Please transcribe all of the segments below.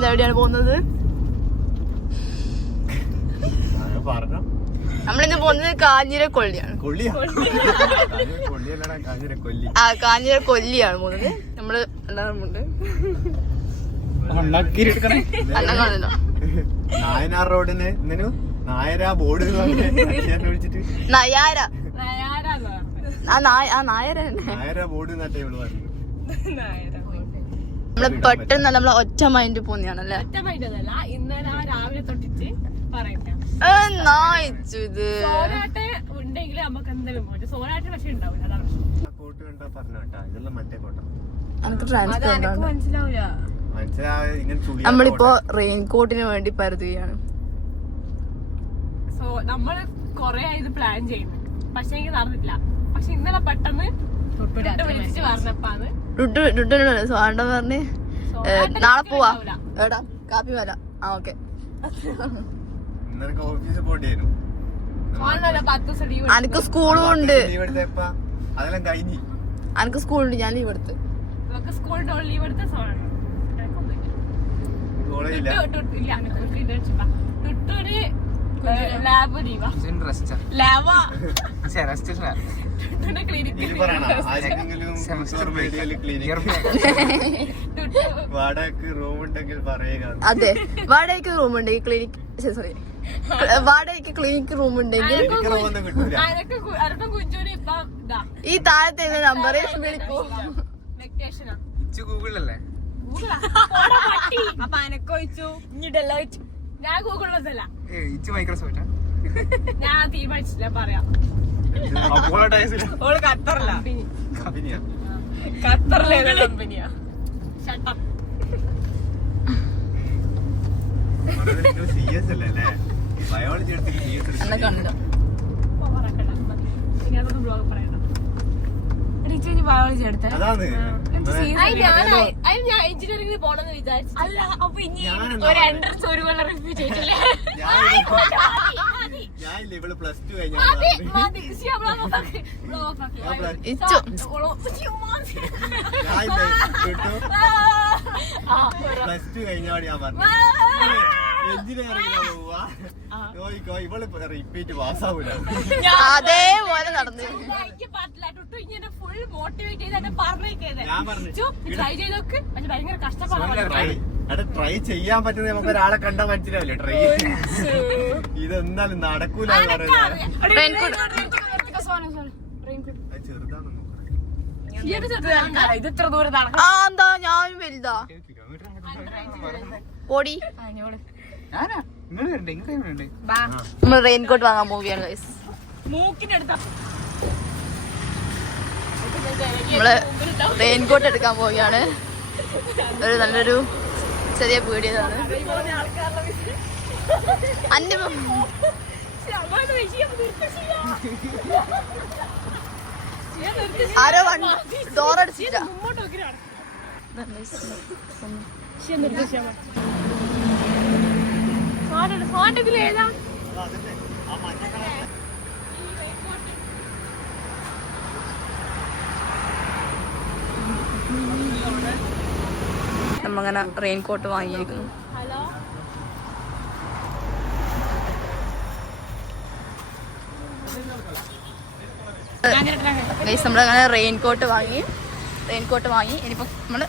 ഇന്ന് എവിടെയാണ് പോകുന്നത്? നമ്മളിന്ന് പോകുന്നത് കാഞ്ഞിരക്കൊല്ലിയാണ്. ആ കാഞ്ഞിരക്കൊല്ലിയാണ് പോകുന്നത്. നമ്മള് എല്ലാവരുമുണ്ട്. നായനാർ റോഡിന് നായര ബോർഡ് നായര ബോർഡ് നമ്മള് പെട്ടെന്ന് നമ്മളെ ഒറ്റ മൈൻഡ് പോന്നെയാണല്ലേ. ഇന്നലെ രാവിലെ തൊട്ടിട്ട് പറയട്ടെ ഉണ്ടെങ്കിൽ നമുക്ക് എന്തെങ്കിലും പോയിട്ട് സോനാട്ട് പക്ഷെ ഉണ്ടാവില്ല. അതാണ് മനസ്സിലാവില്ല. നമ്മളിപ്പോ റെയിൻകോട്ടിന് വേണ്ടി പരതുകയാണ്. സോ നമ്മള് കൊറേ ഇത് പ്ലാൻ ചെയ്യുന്നു, പക്ഷെ എനിക്ക് നടന്നിട്ടില്ല. പക്ഷെ ഇന്നലെ പെട്ടെന്ന് വിളിച്ചിട്ട് പറഞ്ഞപ്പാണ് സോണ്ട പറഞ്ഞ് നാളെ പോവാ. എടാ കാപ്പി വരാം. ആ ഓക്കെ. അനക്ക് സ്കൂളും ഉണ്ട്. അനക്ക് സ്കൂളുണ്ട്. ഞാൻ ലീവ് എടുത്ത് ലീവ് എടുത്ത ലാബ് ലീവാ. അതെ, വാടകയ്ക്ക് റൂം ഉണ്ടെങ്കിൽ ക്ലിനിക് സോറി വാടകയ്ക്ക് ക്ലിനിക് റൂം ഉണ്ടെങ്കിൽ ഈ താഴത്തെ നമ്പർ വിളിക്കൂ. ഗൂഗിളല്ലേ അപ്പൊ അനക്കൊഴിച്ചു. ഞാൻ ഗൂഗിൾ ബസ്സല്ല, മൈക്രോസോഫ്റ്റ്. ഞാൻ തീരുമാനിച്ചില്ല പറയാം. ഖത്തറിലെ കമ്പനിയാ. ബയോളജി എടുത്തേ. ഞാൻ എഞ്ചിനീയറിംഗിന് പോണെന്ന് വിചാരിച്ചു. അല്ല അപ്പൊ ഇനി ഒരു എൻട്രൻസ് ഒരു കൊല്ലം റിവ്യൂ ചെയ്തില്ലേ? അതേപോലെ നടന്നു. ഫുൾ മോട്ടിവേറ്റ് ചെയ്ത് ട്രൈ ചെയ്തൊക്കെ ഭയങ്കര കഷ്ടപ്പാടാണ്. ട്രൈ ചെയ്യാൻ പറ്റുന്ന നമുക്ക് ഒരാളെ കണ്ടാൽ മനസ്സിലാവില്ലേ? ട്രൈ ഇതെന്തായാലും നടക്കൂല. ഇത് ഇത്ര ദൂരം എന്താ ഞാനും വലുതാ ഓടി. നമ്മൾ റെയിൻകോട്ട് വാങ്ങാൻ പോവുകയാണ് ഗൈസ്. നമ്മള് റെയിൻകോട്ട് എടുക്കാൻ പോവുകയാണ്. ഒരു നല്ലൊരു ചെറിയ പീടിയതാണ്. ആരോ ഡോറടിച്ചില്ല. നമ്മങ്ങനെ റെയിൻകോട്ട് വാങ്ങിയിരിക്കുന്നു. നമ്മളങ്ങനെ റെയിൻകോട്ട് വാങ്ങി ഇനിയിപ്പോ നമ്മള്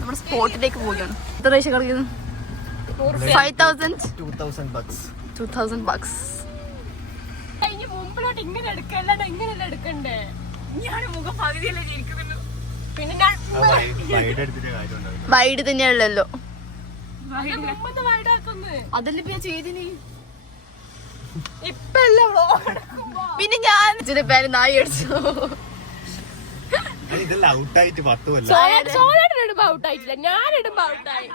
നമ്മുടെ സ്പോട്ടിലേക്ക് പോവുകയാണ്. എത്ര പൈസ കളിക്കുന്നു? 2000 bucks. മുമ്പിലോട്ട് ഇങ്ങനെ എടുക്കല്ല, ഇങ്ങനെയല്ല എടുക്കണ്ടേ? ഞാൻ മുഖം പകുതിയല്ലേ ഇരിക്കുന്നു. പിന്നെ ഞാൻ വൈഡ് തന്നെയുള്ളല്ലോ. അതല്ലേ ഞാൻ ചെയ്തിനി. പിന്നെ ഞാൻ പേര് നായി അടിച്ചു. സോനായിടുമ്പോ ഔട്ടായിട്ടില്ല, ഞാൻ ഇടുമ്പോ ഔട്ടായി.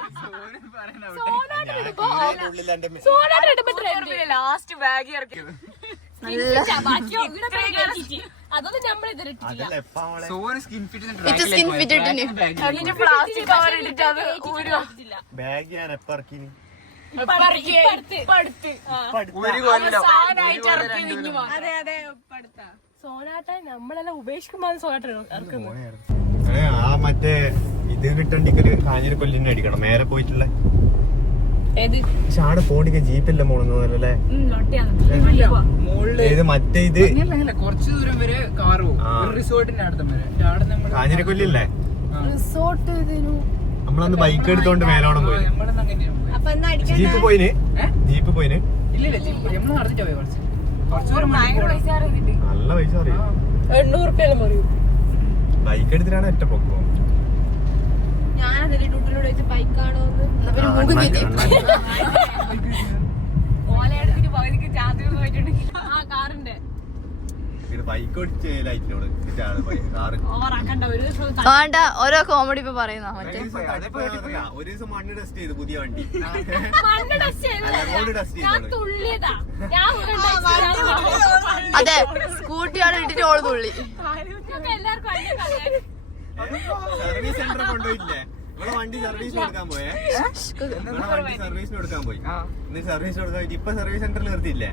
ലാസ്റ്റ് ബാഗ് ഇറക്കി അതൊന്നും നമ്മൾ പ്ലാസ്റ്റിക് കവർ ഇട്ടിട്ട് അത് സോനാട്ട നമ്മളെല്ലാം ഉപേക്ഷിക്കുമ്പോ സോനാട്ട ഇറക്കുന്നത്. ആ മറ്റേ ഇത് ഇത് കിട്ടണ്ടെങ്കിൽ കാഞ്ഞിരക്കൊല്ലിനെ അടിക്കണം മേലെ പോയിട്ടുള്ള. ഏത് പക്ഷെ ആടെ പോണിക്ക് ജീപ്പെല്ലാം പോണെന്നല്ലേ മുകളില് ഇത് മറ്റേ ഇത് കുറച്ച് ദൂരം വരെ കാറ് പോകും റിസോർട്ടിന്റെ അടുത്തം വരെ. അവിടെ നമ്മൾ കാഞ്ഞിരക്കൊല്ലില്ലേ റിസോർട്ട് നമ്മളന്ന് ബൈക്ക് എടുത്തോണ്ട് മേലോണം പോയി. നമ്മളന്ന് അങ്ങനെയാണ്. ജീപ്പ് പോയിന് ജീപ്പ് പോയിന് ഇല്ലില്ല നമ്മൾ നടന്നിട്ട് പോയി കുറച്ച് ദൂരം നല്ല പൈസ അറിയാം. 800 പറയും. ബൈക്ക് എടുത്തിട്ടാണ് ഒറ്റ പൊക്കോ. ഞാനതിന്റെ ടൂട്ടിലൂടെ വെച്ച് ബൈക്കാണോ ഓലയെടുത്തിട്ട് പകുതിക്ക് ചാർജ് പോയിട്ടുണ്ടെങ്കിൽ ആ കാറിന്റെ ബൈക്ക് ഓടിച്ച് ലൈറ്റിനോട് കാറ് ഓവറാക്കണ്ട. ഒരു ദിവസം വേണ്ട ഓരോ കോമഡി ഇപ്പൊ പറയുന്ന മറ്റേ ഒരു ദിവസം മണ്ണ് ടെസ്റ്റ് ചെയ്ത് പുതിയ വണ്ടി മണ്ണ് ടെസ്റ്റ് ചെയ്തതല്ല. റോഡ് ടെസ്റ്റ് ഞാൻ ചെയ്തോളൂ. തുള്ളിയതാ. ഞാൻ ഒരു അതെ സ്കൂട്ടി അവിടെ ഇട്ടിട്ട് ഓള് തുള്ളി. ഞങ്ങൾക്ക് എല്ലാവർക്കും അതിന്റെ കളിയായി. സർവീസ് സെന്റർ കൊണ്ടുപോയില്ലേ ഇവിടെ വണ്ടി സർവീസിന് കൊടുക്കാൻ പോയേ. ഇവിടെ വണ്ടി സർവീസിന് കൊടുക്കാൻ പോയി. എന്നിട്ട് സർവീസ് കൊടുക്കാൻ പോയിട്ട് ഇപ്പൊ സർവീസ് സെന്ററിൽ നിർത്തിയില്ലേ?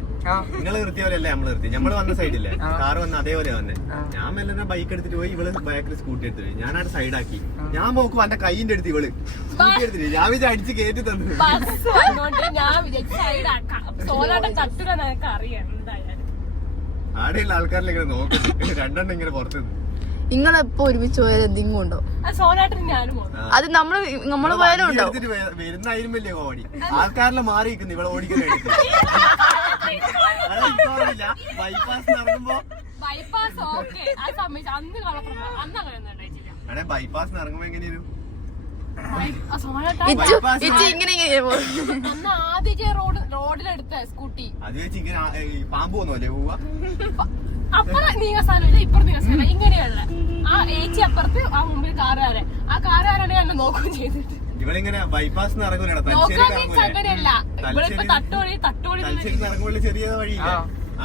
നിങ്ങൾ നിർത്തിയ പോലെ അല്ലേ നമ്മൾ നിർത്തി. നമ്മള് വന്ന സൈഡില്ലേ കാറ് വന്ന് അതേപോലെ വന്നെ. ഞാൻ മെല്ലെ ബൈക്ക് എടുത്തിട്ട് പോയി, ഇവള് ബാക്കിൽ സ്കൂട്ടി എടുത്തു പോയി. ഞാനവിടെ സൈഡാക്കി. ഞാൻ നോക്കും എന്റെ കൈയിന്റെ അടുത്ത് ഇവള് സ്കൂട്ടി എടുത്തിട്ട് ഞാൻ വിചാരിച്ച് അടിച്ച് കയറ്റി തന്നു. ബസ് വന്നോണ്ട് ഞാൻ വിചാരിച്ചു സൈഡാക്കാം. സോലാട്ട ചട്ടുക നിനക്ക് അറിയാം എന്തായാലും. ആടെയുള്ള ആൾക്കാരിലേക്ക് നോക്കും രണ്ടെണ്ണം ഇങ്ങനെ പുറത്ത് നിങ്ങളെപ്പോ ഒരുമിച്ച് പോയാൽ എന്തെങ്കിലും ഉണ്ടോ? ആ സോലാട്ടിന് ഞാനും പോകും. അത് നമ്മള് പോയാലും ഉണ്ടോ? വരുന്നായാലും വലിയ കോമഡി. ആൾക്കാരെല്ലാം മാറി നിൽക്കുന്നു ഇവിടെ ഓടിക്കുന്ന ബൈപ്പാസ് ഇറങ്ങുമ്പോ ബൈപ്പാസ് ഓക്കെ ആ സമയത്ത് അന്ന് കളപ്പുറം അന്ന് അങ്ങനെ ഒന്നും ഉണ്ടായിട്ടില്ല. അവിടെ ബൈപ്പാസ് ഇറങ്ങുമ്പോ എങ്ങനെയായിരുന്നു? ആ സോലാട്ട ഇച്ചി ഇങ്ങനെ പോകും. അന്ന് ആദ്യം റോഡിലെടുത്ത സ്കൂട്ടി അത് വെച്ച് ഇങ്ങനെ പാമ്പ് പോന്നല്ലേ പോവാ. അപ്പുറം നീങ്ങ സ്ഥലമില്ല ഇപ്പുറം നീങ്ങ സ്ഥലം ഇങ്ങനെയുള്ള ആ ഏച്ചി അപ്പുറത്ത് ആ മുമ്പിൽ കാറുകാരൻ ആ കാറുകാരാണ് എന്നെ നോക്കുകയും ചെയ്തിട്ട് ഇവളിങ്ങനെ ബൈപ്പാസ് ഇറങ്ങൂലേ നോക്കാൻ മീൻസ് അങ്ങനെയല്ല ഇവളിപ്പോ തട്ടോടി ഇറങ്ങുമ്പോൾ ചെറിയ വഴിയില്ല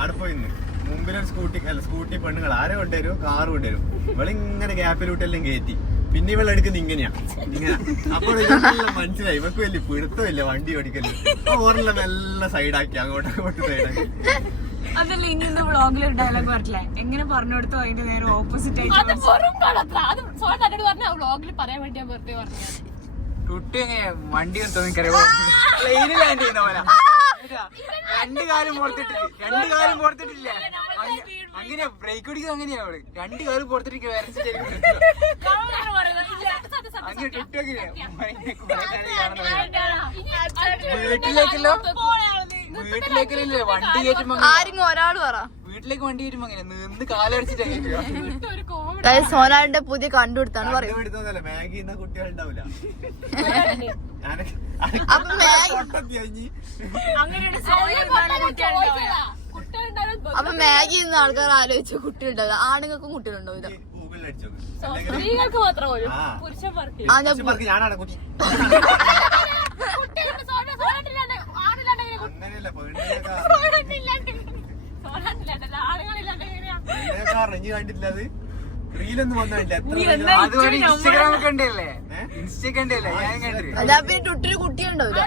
ആടെ പോയിന്ന് മുമ്പിലൊരു സ്കൂട്ടി പെണ്ണുങ്ങൾ ആരെ കൊണ്ടുവരും കാറ് കൊണ്ടുവരും. ഇവളിങ്ങനെ ഗ്യാപ്പിലൂട്ടെല്ലാം കയറ്റി. പിന്നെ ഇവളെടുക്കുന്നത് ഇങ്ങനെയാ ഇങ്ങനെ. അപ്പോൾ ഇവരെല്ലാം മനസ്സിലായി ഇവർക്ക് വലിയ പിടുത്തമില്ല വണ്ടി ഓടിക്കല്. ഓരെല്ലാം എല്ലാം സൈഡാക്കി അങ്ങോട്ടും സൈഡാക്കി. അതല്ല ഇനി വ്ളോഗിൽ ഒരു ഡയലോഗ് പറഞ്ഞില്ലേ എങ്ങനെ പറഞ്ഞു കൊടുത്തോ അതിന്റെ നേരെ ഓപ്പോസിറ്റ് ആയിട്ട് അത് വെറും കളത്ര അത് സോള തന്നോട് പറഞ്ഞ വ്ളോഗിൽ പറയാൻ വേണ്ടി ഞാൻ വെറുതെ പറഞ്ഞു. കുട്ടി എങ്ങനെയാ വണ്ടി എടുത്തോ എനിക്കറിയാമോ? പ്ലെയിനിൽ ലാൻഡ് ചെയ്യുന്ന പോലെ രണ്ട് കാലും പുറത്തിട്ടില്ല. അങ്ങനെയാ ബ്രേക്ക് പിടിക്കുന്നത് അങ്ങനെയാ അവള് രണ്ട് കാലും പുറത്തിട്ട് അങ്ങനെ ടിക്ടോക്കില്ലേ വീട്ടിലേക്കല്ലേ വണ്ടി കയറ്റുമ്പോ ആരെങ്കിലും ഒരാള് പറ. വീട്ടിലേക്ക് വണ്ടി കയറ്റുമ്പോ അങ്ങനെ നിന്ന് കാലടിച്ചിട്ട് ഒരു കോമഡി സോനാലിന്റെ പുതിയ കണ്ടുപിടുത്താണ് പറയും. കണ്ടുപിടുത്തമൊന്നുമല്ല, മാഗി ഇന്ന കുട്ടികളുണ്ടാവില്ല. അപ്പൊ മാഗി അപ്പൊ മാഗി ഇന്ന് ആൾക്കാർ ആലോചിച്ച കുട്ടികളുണ്ടാവില്ല. ആണുങ്ങൾക്കും കുട്ടികളുണ്ടാവില്ല. ഗൂഗിളിൽ അടിച്ചോ സ്ത്രീകൾക്ക് മാത്രം പോലും പുരുഷന്മാർക്ക് ഞാനാണ് കുട്ടി. അങ്ങനെയല്ല ഇനി കണ്ടില്ല. അത് റീലൊന്നും വന്നില്ല. അതുപോലെ ഇൻസ്റ്റാഗ്രാം ഒക്കെ ഉണ്ടല്ലേ ഇൻസ്റ്റൊക്കെ ഉണ്ടല്ലേ ഞാൻ കണ്ടു. അതാ പിന്നെ ടുട്ടിന് കുട്ടിയുണ്ടാവില്ല.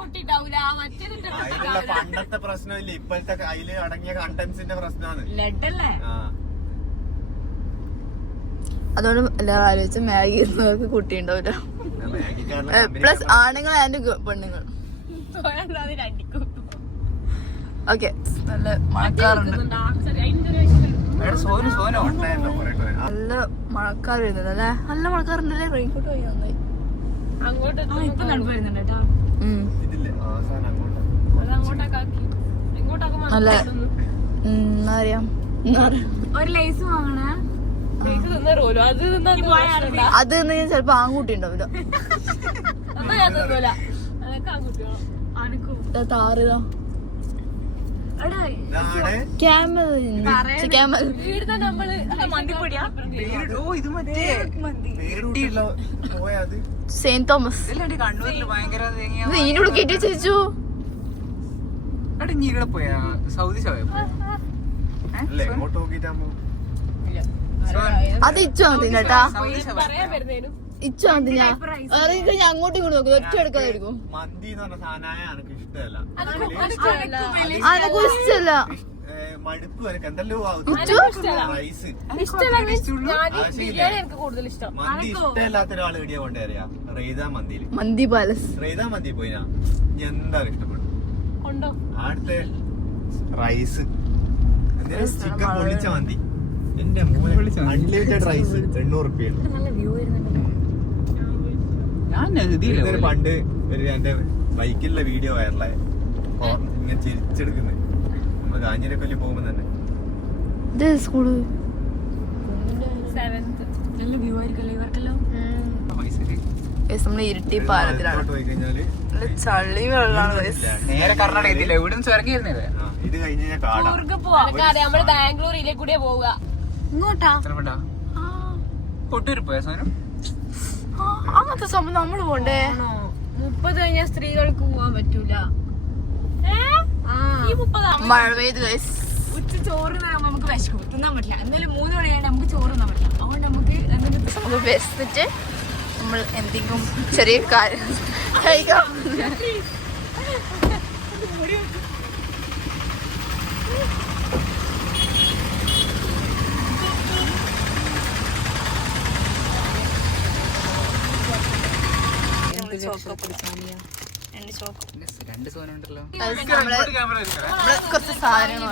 കുട്ടി ഉണ്ടാവൂല മറ്റേതിന്റെ അതിലുള്ള പണ്ടത്തെ പ്രശ്നമില്ല, ഇപ്പോഴത്തെ അതില് അടങ്ങിയ കണ്ടന്റ്സിന്റെ പ്രശ്നമാണ്. ലെഡല്ലേ അതുകൊണ്ട് എല്ലാവരും ആലോചിച്ച മാഗി ഇരുന്നവർക്ക് കുട്ടി ഉണ്ടാവില്ല. പ്ലസ് ആണുങ്ങൾ ആൻഡ് പെണ്ണുങ്ങൾ. ഓക്കെ നല്ല മഴക്കാറുണ്ട്. സോനു സോനോ നല്ല മഴക്കാർ വരുന്നത് അല്ലേ? നല്ല മഴക്കാറുണ്ടല്ലേ? റെയിൻകോട്ട് പോയി നന്നായി. അങ്ങോട്ട് ഇപ്പൊ തണുപ്പ് വരുന്നുണ്ട് കേട്ടോ. ഇതില്ലേ അവസാനം അങ്ങോട്ട് അങ്ങോട്ടാക്കി ഇങ്ങോട്ടാക്കുമ്പോ നല്ല എന്താ പറയാ ഒരു ലേസ് വാങ്ങണേ. തിന്നറോലോ അത് അത് തിന്ന് ഞാൻ ചിലപ്പോ ആൺകുട്ടി ഉണ്ടാവില്ല. ഞാൻ തിന്നൂല അതൊക്കെ ആൺകുട്ടികളോ താറുക വീട് തന്നെ നമ്മള് മന്തിപ്പൊടിയാ ഓ ഇത് മറ്റേ പോയത് സെയിന്റ് തോമസ്. കണ്ണൂരിൽ ഭയങ്കര നീനോട് കയറ്റി വെച്ചു. എടാ നീ ഇവിടെ പോയാ സൗദി അല്ലേ എങ്ങോട്ട് നോക്കിട്ടാകുമ്പോ അത് ഇച്ചു വന്നില്ല കേട്ടാ. പറയാൻ വരുന്നേനും ഇച്ചു വന്നില്ല. ഞാൻ അങ്ങോട്ടും ഇങ്ങോട്ട് നോക്കും. ഒറ്റ എടുക്കാതായിരിക്കും. മന്തി എന്ന് പറഞ്ഞ സാധനമായ എനിക്ക് ഇഷ്ടമല്ല. അനക്ക് ഇഷ്ടല്ല. മടുപ്പ് വരെ എന്തെല്ലോ റൈസ് ബിരിയാണി എനിക്ക് കൂടുതൽ ഇഷ്ടം. മന്തി ഇഷ്ടമില്ലാത്ത ഒരാൾ എവിടെയാ കൊണ്ടുവരിക റെയ്ത മന്തിയിൽ മന്തി പാലസ് റെയ്ത മന്തി പോയിനാ എന്തായാലും ഇഷ്ടപ്പെടും. ഉണ്ടോ? അടുത്ത റൈസ് ചിക്കൻ പൊള്ളിച്ച മന്തി എന്റെ അൺലിമിറ്റഡ് റൈസ് 800 റുപ്യാണ്. പണ്ട് ഒരു എന്റെ ബൈക്കിലുള്ള വീഡിയോ വൈറലായ ഇങ്ങനെ ചിരിച്ചെടുക്കുന്നത് നമ്മള് കാഞ്ഞിരക്കൊല്ലി പോകുമ്പോ തന്നെ. സ്കൂള് നല്ല വ്യൂ ആയിരിക്കല്ലോ ഇവർക്കല്ലോ. നമ്മള് ഇരുട്ടി പാലത്തിലാണ്. പോയി കഴിഞ്ഞാല് ചളി വെള്ളമാണ്. നേരെ കർണാടക എത്തില്ല, ഇവിടുന്ന് ഇറങ്ങിയിരുന്നത്. ഇത് കഴിഞ്ഞ് കഴിഞ്ഞാൽ കാടാ. എനിക്കറിയാം, നമ്മള് ബാംഗ്ലൂരിലെ കൂടെ പോവുക. ഇങ്ങോട്ടാ കൊട്ടൂര് പോയ സാധനം അങ്ങനത്തെ സംഭവം നമ്മള് പോണ്ടേ? 30 കഴിഞ്ഞാൽ സ്ത്രീകൾക്ക് പോവാൻ പറ്റൂല. ഈ 30 മഴ പെയ്ത് ഗൈസ്. ഉച്ച ചോറ് നമുക്ക് വിശക്കും, തിന്നാൻ പറ്റില്ല. എന്തായാലും 3 മണിയായിട്ട് നമുക്ക് ചോറ് തിന്നാൻ പറ്റില്ല. അതുകൊണ്ട് നമുക്ക് നമുക്ക് വിശന്നിട്ട് നമ്മൾ എന്തെങ്കിലും ചെറിയ കാര്യം കഴിക്കാം. രണ്ട് സാധനം ഉണ്ടല്ലോ. കുറച്ച് സാധനങ്ങൾ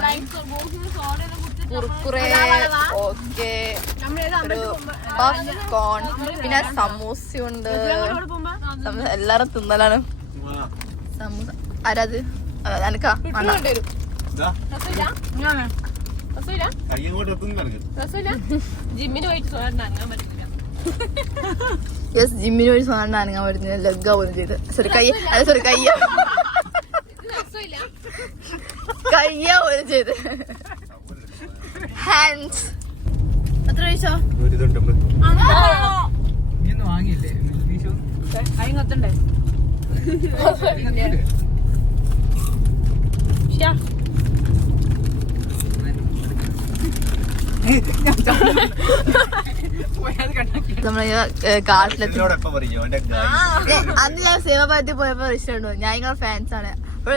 കുറുക്കുറേ, ഓക്കെ, പോപ്കോൺ, പിന്നെ സമൂസയുണ്ട്. എല്ലാരും തിന്നലാണ് സമൂസ. ആരാത്? എനക്കാ ജിമ്മിന് പോയിട്ട് ഇറങ്ങാൻ പറ്റില്ല. യെസ്, ജിമ്മിന് പോയി സാധനം അനങ്ങാൻ പറ്റുന്ന ലഗ്ഗ പോലും ചെയ്ത്. സോറി കയ്യ, അതെ സോറി കയ്യ പോലും ചെയ്ത്. ഹാൻഡ്സ് എത്ര പൈസ? നീയൊന്നും വാങ്ങിയില്ലേ? അതിങ്ങത്തണ്ടേ? നമ്മള് കാട്ടിലെത്തി. എന്നോടെപ്പ പറയും അവന്റെ അന്ന് ഞാൻ സേവാഭാരതി പോയപ്പോ ഇഷ്ടമുണ്ടോ? ഞാൻ നിങ്ങളുടെ ഫാൻസ് ആണ്.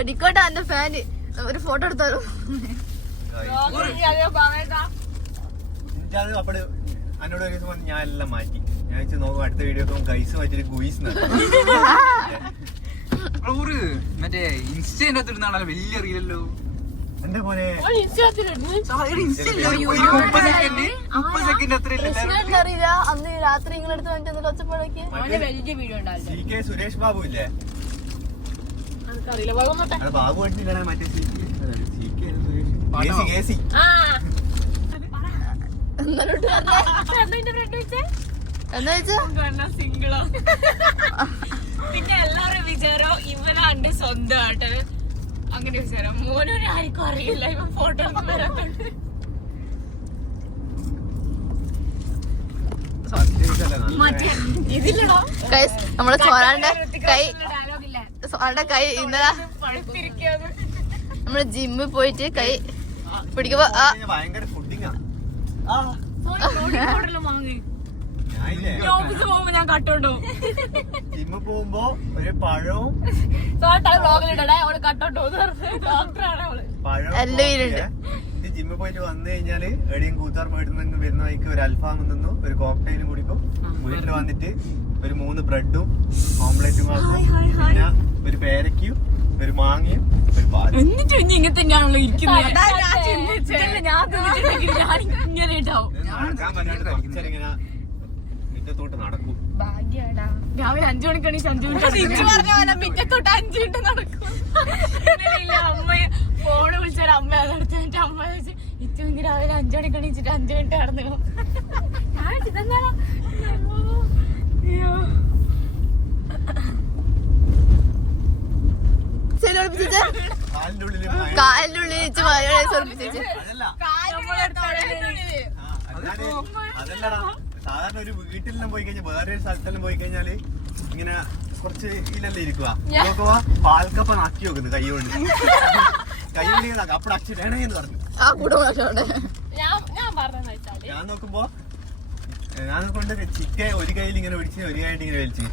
ഡിക്കോട്ടാ എന്റെ ഫാന്. ഒരു ഫോട്ടോ എടുത്താലോ? എനിക്കത് അപ്പഴ് എന്നോട് ഒരു ദിവസം ഞാൻ എല്ലാം മാറ്റി. ഞാൻ വെച്ച് നോക്കും അടുത്ത വീഡിയോ ഗൈസ് മാറ്റി ഗുയിസ് മറ്റേ ഇൻസ്റ്റന്റ് ഇടുന്നാണല്ലോ, വലിയ റീലല്ലോ. എന്റെ പോലെ. 30 സെക്കൻഡ് അത്ര അറിയില്ല. അന്ന് രാത്രി നിങ്ങളെടുത്ത് വേണ്ടി ഒച്ചപ്പാടൊക്കെ വലിയ വീഡിയോ ഉണ്ടാവില്ല. CK സുരേഷ് ബാബു ഇല്ലേ? എനിക്കറിയില്ല. അത് ബാബു കണ്ടിട്ടാണ് മറ്റേ CK സുരേഷ് എന്താ വെച്ചാ സിംഗിളോ? പിന്നെ എല്ലാവരും വിചാരോ ഇവനാണ്ട് സ്വന്തമായിട്ട് അങ്ങനെ വിചാരം. മോനൊരു ആർക്കും അറിയില്ല ഇവൻ ഫോട്ടോ വരാത്തോണ്ട്. ഇതില്ലടോ നമ്മളെ ചോരാന്റെ കൈ, ഡയലോഗില്ല. ചോരാന്റെ കൈ ഇന്നലെ പഴുത്തിരിക്കാതെ നമ്മള് ജിമ്മിൽ പോയിട്ട് കൈ പിടിക്കുമ്പോ ഭയങ്കര ഫുഡിങ്ങാ. വാങ്ങി ഞാനില്ലേ ഓഫീസിൽ പോകുമ്പോ ഞാൻ കട്ടോണ്ടോ ജിമ്മിൽ പോകുമ്പോ ഒരു പഴവും പഴവും എല്ലാം ഇതിലുണ്ട്. ജിമ്മിൽ പോയിട്ട് വന്നു കഴിഞ്ഞാല് എവിടെയും കൂത്താർ പോയിട്ട് വരുന്ന വഴിക്ക് ഒരു അൽഫാമും നിന്നു, ഒരു കോക്ടെയിലും കുടിക്കും. വീട്ടിൽ വന്നിട്ട് ഒരു 3 ബ്രെഡും ഓംലെറ്റും ആക്കും. പിന്നെ ഒരു പേരയ്ക്കും ഒരു മാങ്ങയും ഒരു പാലും. എന്നിട്ട് ഇങ്ങനെ തന്നെയാണല്ലോ ഇരിക്കുന്നത്. ഞാൻ ഇങ്ങനെ ഉണ്ടാവും. നടക്കാൻ പറ്റാണ്ട് കുറച്ചേരിങ്ങനെ മിറ്റത്തോട്ട് നടക്കും. രാവിലെ 5 മണിക്കാണ് 5 മിനിറ്റ് മിറ്റത്തോട്ട് 5 മിനിറ്റ് നടക്കും. അമ്മ ഫോണ് വിളിച്ചാൽ അമ്മ അതെടുത്ത് എന്നിട്ട് അമ്മ ചോദിച്ചു ഇച്ചു രാവിലെ 5 മണിക്കാണ് 5 മിനിറ്റ് നടന്നു. ഞാൻ ഇതെന്താണോ കാലിന്റെ ഉള്ളിൽ കാലിന്റെ ഉള്ളിൽ വെച്ച് മയോണൈസ് ഒളിപ്പിച്ചേച്ച്. അതല്ലടാ, സാധാരണ ഒരു വീട്ടിലെല്ലാം പോയി കഴിഞ്ഞാൽ വേറെ ഒരു സ്ഥലത്തെല്ലാം പോയി കഴിഞ്ഞാല് ഇങ്ങനെ കുറച്ച് ഇതിലല്ലേ ഇരിക്കുക. നോക്കുമ്പോ പാൽക്കപ്പ നാക്കി നോക്കുന്നു കൈ കൊണ്ട്. കൈ കൊണ്ട് അപ്പഴ അച്ഛനേന്ന് പറഞ്ഞു. ആ കൂടെ ഞാൻ പറഞ്ഞെന്ന് വെച്ചാല് ഞാൻ നോക്കുമ്പോ ഞാൻ കൊണ്ട് ചിക്ക ഒരു കയ്യിൽ ഇങ്ങനെ പിടിച്ച് ഒരു കൈയിട്ട് ഇങ്ങനെ വലിച്ച്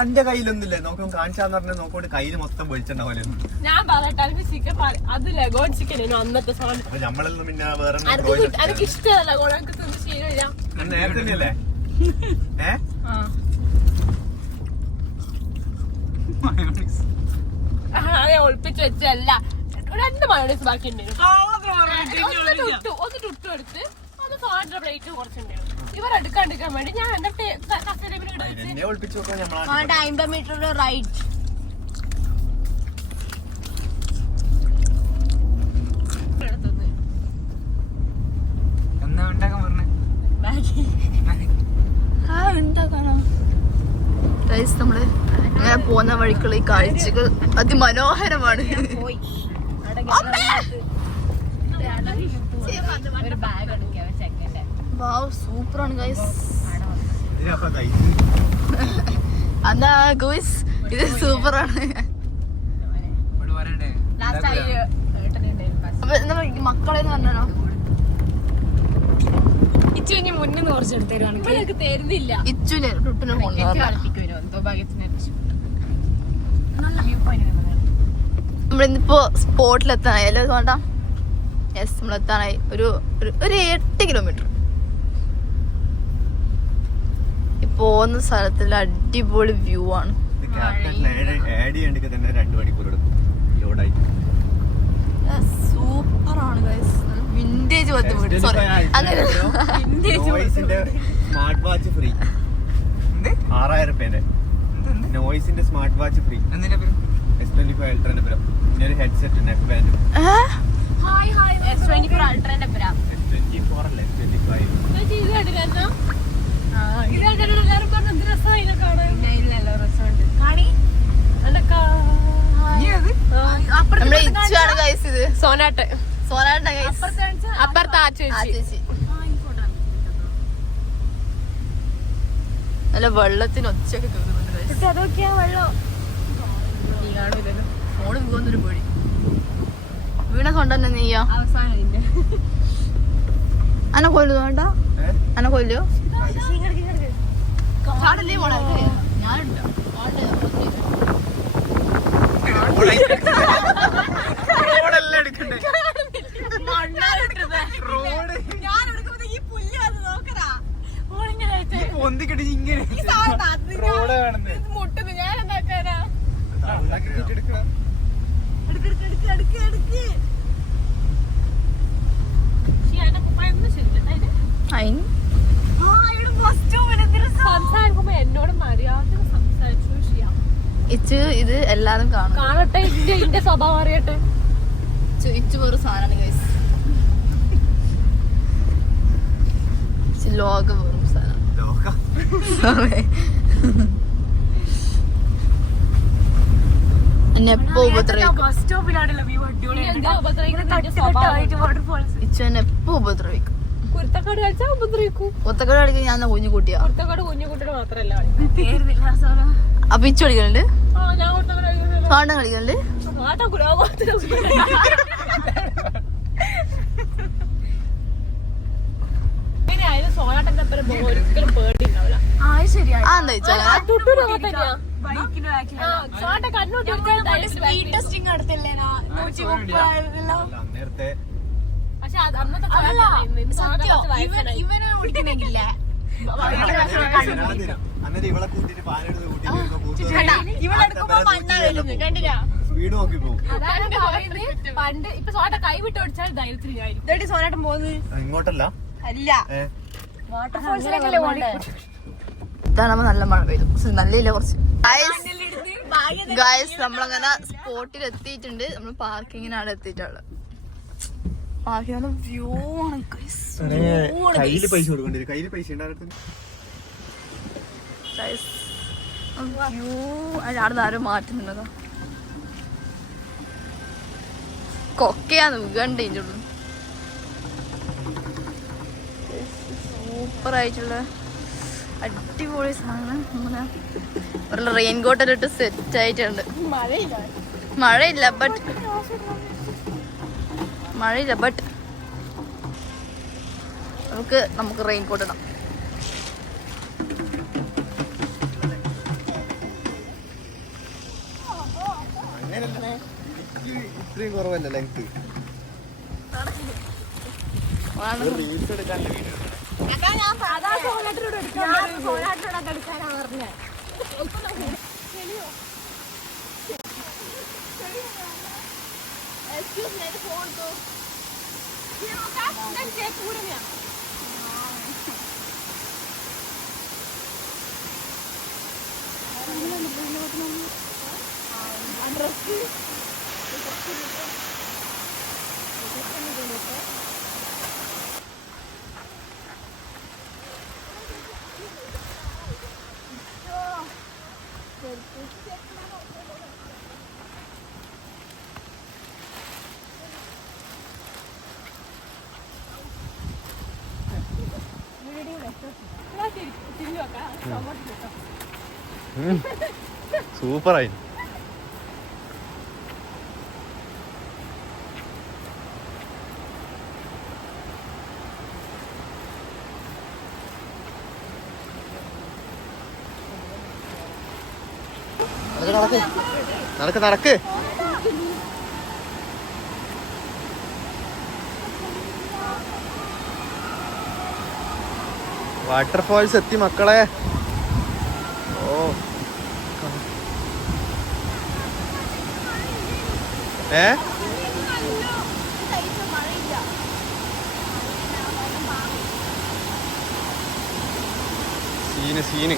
എന്റെ കയ്യിലൊന്നുമില്ല നോക്കും കാണിച്ചാന്ന് പറഞ്ഞാൽ നോക്കോണ്ട് കയ്യിൽ മൊത്തം പൊളിച്ചിട്ടുണ്ടാവല്ലോ. ഞാൻ പറയട്ടെ എനിക്ക് ചിക്കൻ അത് ലഗോൺ ചിക്കൻ അന്നത്തെ സാധനം. അപ്പൊ നമ്മളെല്ലാം പിന്നെ വേറെ എനിക്ക് ഇഷ്ടമല്ല ലഗോൺ, എനിക്ക് തിന്ന് ശീലമില്ല. നേരത്തെ തന്നെയല്ലേ ഞാൻ ഒളിപ്പിച്ച് വെച്ചല്ല, 2 മയോണൈസ് ബാക്കി ഉണ്ടായിരുന്നു. ഒന്ന് ടുട്ടു എടുത്ത് അത് സോഡ പ്ലേറ്റ് കുറച്ചുണ്ടായിരുന്നു. ഇവർ എടുക്കാണ്ടിരിക്കാൻ വേണ്ടി ഞാൻ എന്റെ എന്നെ ഒളിപ്പിച്ച് നോക്കാൻ നമ്മളാ 50 മീറ്റർ റൈറ്റ്. എന്നാ ഉണ്ടാക്കാൻ പറഞ്ഞേ? നമ്മള് ഇങ്ങനെ പോകുന്ന വഴിക്കുള്ള ഈ കാഴ്ചകൾ അതിമനോഹരമാണ്. ഒരു ബാഗ് എടുക്കാം ചെക്കൻ്റെ. സൂപ്പറാണ് ഗൈസ്. ഇതിനപ്പ കൈ അന്നാ ഗോയ്സ് ഇത് സൂപ്പറാണ്. ഇവിടെ പറയണ്ടേ? ലാസ്റ്റ് ആയി അപ്പൊ നമ്മൾ മക്കളെ പറഞ്ഞോ ഇച്ചു ഇനി മുന്നിൽ നിന്ന് കുറച്ചെടുത്ത് തരുവാണെങ്കിൽ എനിക്ക് തരുന്നില്ല. ഇച്ചുനെ ടുട്ടിനെ കൊണ്ടുപോകാം. കളിപ്പിക്കുമല്ലോ എന്തോ ഭാഗ്യത്തിന് നല്ല വ്യൂ പോയിന്റ്. നമ്മളിന്നിപ്പോ സ്പോട്ടിലെത്താനായി അല്ലേ വേണ്ട? യെസ്, നമ്മളെത്താനായി. ഒരു 8 കിലോമീറ്റർ. ഈ പോകുന്ന സ്ഥലത്തിൽ അടിപൊളി വ്യൂ ആണ്. ആഡ് ചെയ്യണ്ടെങ്കിൽ തന്നെ 2 മണിക്കൂർ എടുക്കും ലോഡായി. സൂപ്പറാണ് ഗൈസ്. വിന്റേജ് സോറി അങ്ങനെ സ്മാർട്ട് വാച്ച് ഫ്രീ. 6000 രൂപേന്റെ നോയ്സിന്റെ സ്മാർട്ട് വാച്ച് ഫ്രീ. എന്തിനാ പേര്? S25 അൾട്രാന്റെ പേര്. പിന്നെ ഒരു ഹെഡ്സെറ്റ് നെക്ക് ബാൻഡ്. S24 അൾട്രാന്റെ പേരാ. S24 അല്ലേ S25. ഇത് കണ്ടില്ലായിരുന്നോ? ഇത് കണ്ടിട്ട് എല്ലാവരും പറഞ്ഞു എന്ത് രസമായി ഇതിനെ കാണാൻ. ഇല്ലല്ലോ റെസ്റ്റോറന്റ് കാണി നമ്മളെ ഇച്ചാണ് ഗൈസ്. ഇത് സോനാട്ട് സോനാട്ട ഗൈസ്. അപ്പുറത്ത് ആ ചേച്ചി. നല്ല വെള്ളത്തിന് ഒച്ചയൊക്കെ കേൾക്കുന്നുണ്ട് ഗൈസ്. അതൊക്കെയാ വെള്ളം. ഫോണ് പോകുന്നൊരു പേടി. വീണ കൊണ്ടുതന്നെ നീയാ അവസാനം ഇതിന്റെ അന കൊല്ലു വേണ്ട? അന കൊല്ലോ? കാടല്ലേ മോളെ? ഞാനുണ്ടോ? റോഡെല്ലാം എടുക്കണ്ടേ? പൊന്തിക്കടി ഇങ്ങനെ റോഡ് കാണുന്നേ. മുട്ടുന്നു ഞാൻ എന്താക്കാനാ? എടുക്കണം. അയിന് സംസാരിക്കുമ്പോ എന്നോട് മര്യാദ സംസാരിച്ചു ചെയ്യാം. ഇച്ച് ഇത് എല്ലാരും കാണും. കാണട്ടെ, ഇതിന്റെ സ്വഭാവം അറിയട്ടെ. ഇച്ച് വേറെ സാധനമാണ് ഗൈസ്. ലോക വെറും സാധനം. എന്നെ എപ്പോ ഉപദ്രവിക്കും. ബസ് സ്റ്റോപ്പിലാണല്ലോ വ്യൂ അടിപൊളിയാണ്. ഇച്ചു എന്നെ എപ്പോ ഉപദ്രവിക്കും. കുരുത്തക്കാട് കളിച്ചാൽ ഉപദ്രവിക്കൂ. ഒത്തക്കട കളിക്കാൻ ഞാൻ കുഞ്ഞു കുട്ടിയാ. കുരുത്തക്കാട് കുഞ്ഞു കുട്ടിയുടെ മാത്രല്ല. അപ്പൊ ഇച്ചു കളിക്കലുണ്ട്, ഞാൻ കുരുത്തക്കാട് കളിക്കുന്നത് സാണ്ടം കളിക്കലുണ്ട്. എങ്ങനെയായാലും സോനാട്ടന്റെ അപ്പുറം ഒരിക്കലും പേടി ഉണ്ടാവില്ല. ആ എന്താ വെച്ചാൽ സോനാട്ട കണ്ണൂട്ടി നേരത്തെ പക്ഷെ അന്നത്തെ ഇവനെ ഓടിക്കണെങ്കില്ലേ അന്നേരം ഇവളെ കൂട്ടിട്ട് പാലെടുത്ത് ഇവളെടുക്കുമ്പോ മണ്ണാ വരുന്നത് കണ്ടില്ല. സ്പീഡ് നോക്കി പോകും. പണ്ട് ഇപ്പൊ സോനാട്ട കൈ വിട്ട് ഓടിച്ചാൽ ധൈര്യത്തിൽ ആയിരിക്കും. ഇതോട്ട് സോനാട്ടം പോകുന്നത് ഇങ്ങോട്ടല്ല അല്ല വാട്ടർഫോൾസിലേക്കല്ലേ പോകണ്ടേ. ഇതാകുമ്പോ നല്ല മഴ പെയ്തു. നല്ല കുറച്ച് ഗായ്സ്. നമ്മളങ്ങനെ സ്പോട്ടിൽ എത്തിയിട്ടുണ്ട്. നമ്മൾ പാർക്കിങ്ങിനാണ് എത്തിയിട്ടുള്ളത്. പാർക്കിംഗ് വ്യൂ ആണ് കയ്യില് പൈസ കൊടുക്കേണ്ടി വരും. കയ്യില് പൈസ ഉണ്ടാകട്ടെ. വ്യൂ അവിടെ ആരും മാറ്റുന്നുണ്ടോ? കൊക്കയാന്ന് വീകണ്ടേ ഇതിൻ്റെ ഉള്ളു. സൂപ്പർ ആയിട്ടുള്ള അടിപൊളി സാധനം. അങ്ങനെ ഒരു റെയിൻ കോട്ടെല്ലാം ഇട്ട് സെറ്റ് ആയിട്ടുണ്ട്. മഴയില്ല ബട്ട് നമുക്ക് റെയിൻ കോട്ട് ഇടാം. ഇത്രയും കുറവല്ല ലെങ്ത്. റീൽസ് എടുക്കാൻ സൂപ്പറായി. നടക്ക് നടക്ക്. വാട്ടർഫാൾസ് എത്തി മക്കളെ. ഓ സീന്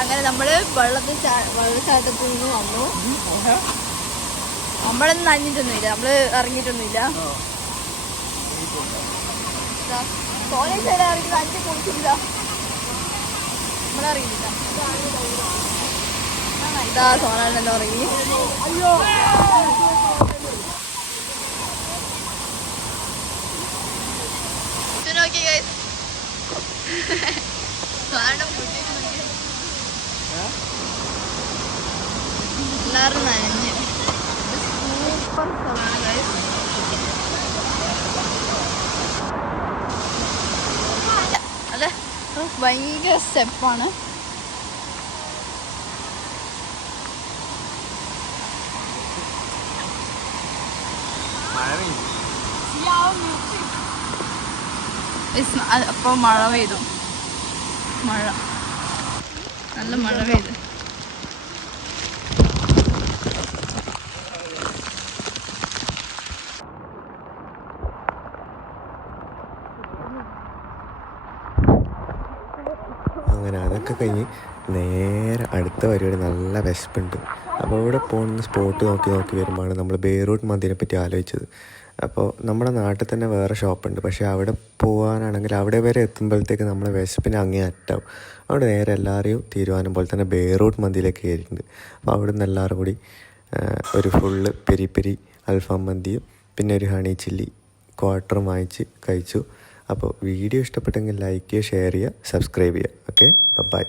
അങ്ങനെ നമ്മള് വെള്ളച്ചാട്ടത്തിൽ നിന്ന് വന്നു. നമ്മളൊന്നും നനഞ്ഞിട്ടൊന്നുമില്ല, നമ്മള് ഇറങ്ങിയിട്ടൊന്നുമില്ല. കോളേജ് ഇറങ്ങി നനഞ്ഞ് കുളിച്ചില്ല, നമ്മളിറങ്ങിയില്ല. ഇതാ സോനാലെല്ലാം ഇറങ്ങി. അയ്യോ നോക്കി എല്ലാവരും നനഞ്ഞ് സൂപ്പർ സ്ഥലമാണ്. അതെ ഭയങ്കര സ്റ്റെപ്പാണ്. അപ്പോൾ മഴ പെയ്തു, നല്ല മഴ പെയ്തു. അങ്ങനെ അതൊക്കെ കഴിഞ്ഞ് നേരെ അടുത്ത പരിപാടി. നല്ല വിശപ്പുണ്ട്, അപ്പോൾ ഇവിടെ പോകുന്ന സ്പോട്ട് നോക്കി വരുമ്പോഴാണ് നമ്മൾ ബെയ്റൂട്ട് മന്തിനെ പറ്റി ആലോചിച്ചത്. അപ്പോൾ നമ്മുടെ നാട്ടിൽ തന്നെ വേറെ ഷോപ്പുണ്ട്, പക്ഷേ അവിടെ പോകാനാണെങ്കിൽ അവിടെ വരെ എത്തുമ്പോഴത്തേക്ക് നമ്മളെ വിശപ്പിന് അങ്ങേ അറ്റാവും. അവിടെ നേരെ എല്ലാവരെയും തീരുമാനം പോലെ തന്നെ ബെയ്റൂട്ട് മന്തിയിലേക്ക് കയറിയിട്ടുണ്ട്. അപ്പോൾ അവിടെ നിന്ന് എല്ലാവരും കൂടി ഒരു ഫുള്ള് പെരി പെരി അൽഫാം മന്തിയും പിന്നെ ഒരു ഹണി ചില്ലി ക്വാർട്ടറും വാങ്ങിച്ച് കഴിച്ചു. അപ്പോൾ വീഡിയോ ഇഷ്ടപ്പെട്ടെങ്കിൽ ലൈക്ക് ചെയ്യുക, ഷെയർ ചെയ്യുക, സബ്സ്ക്രൈബ് ചെയ്യുക. Okay, by.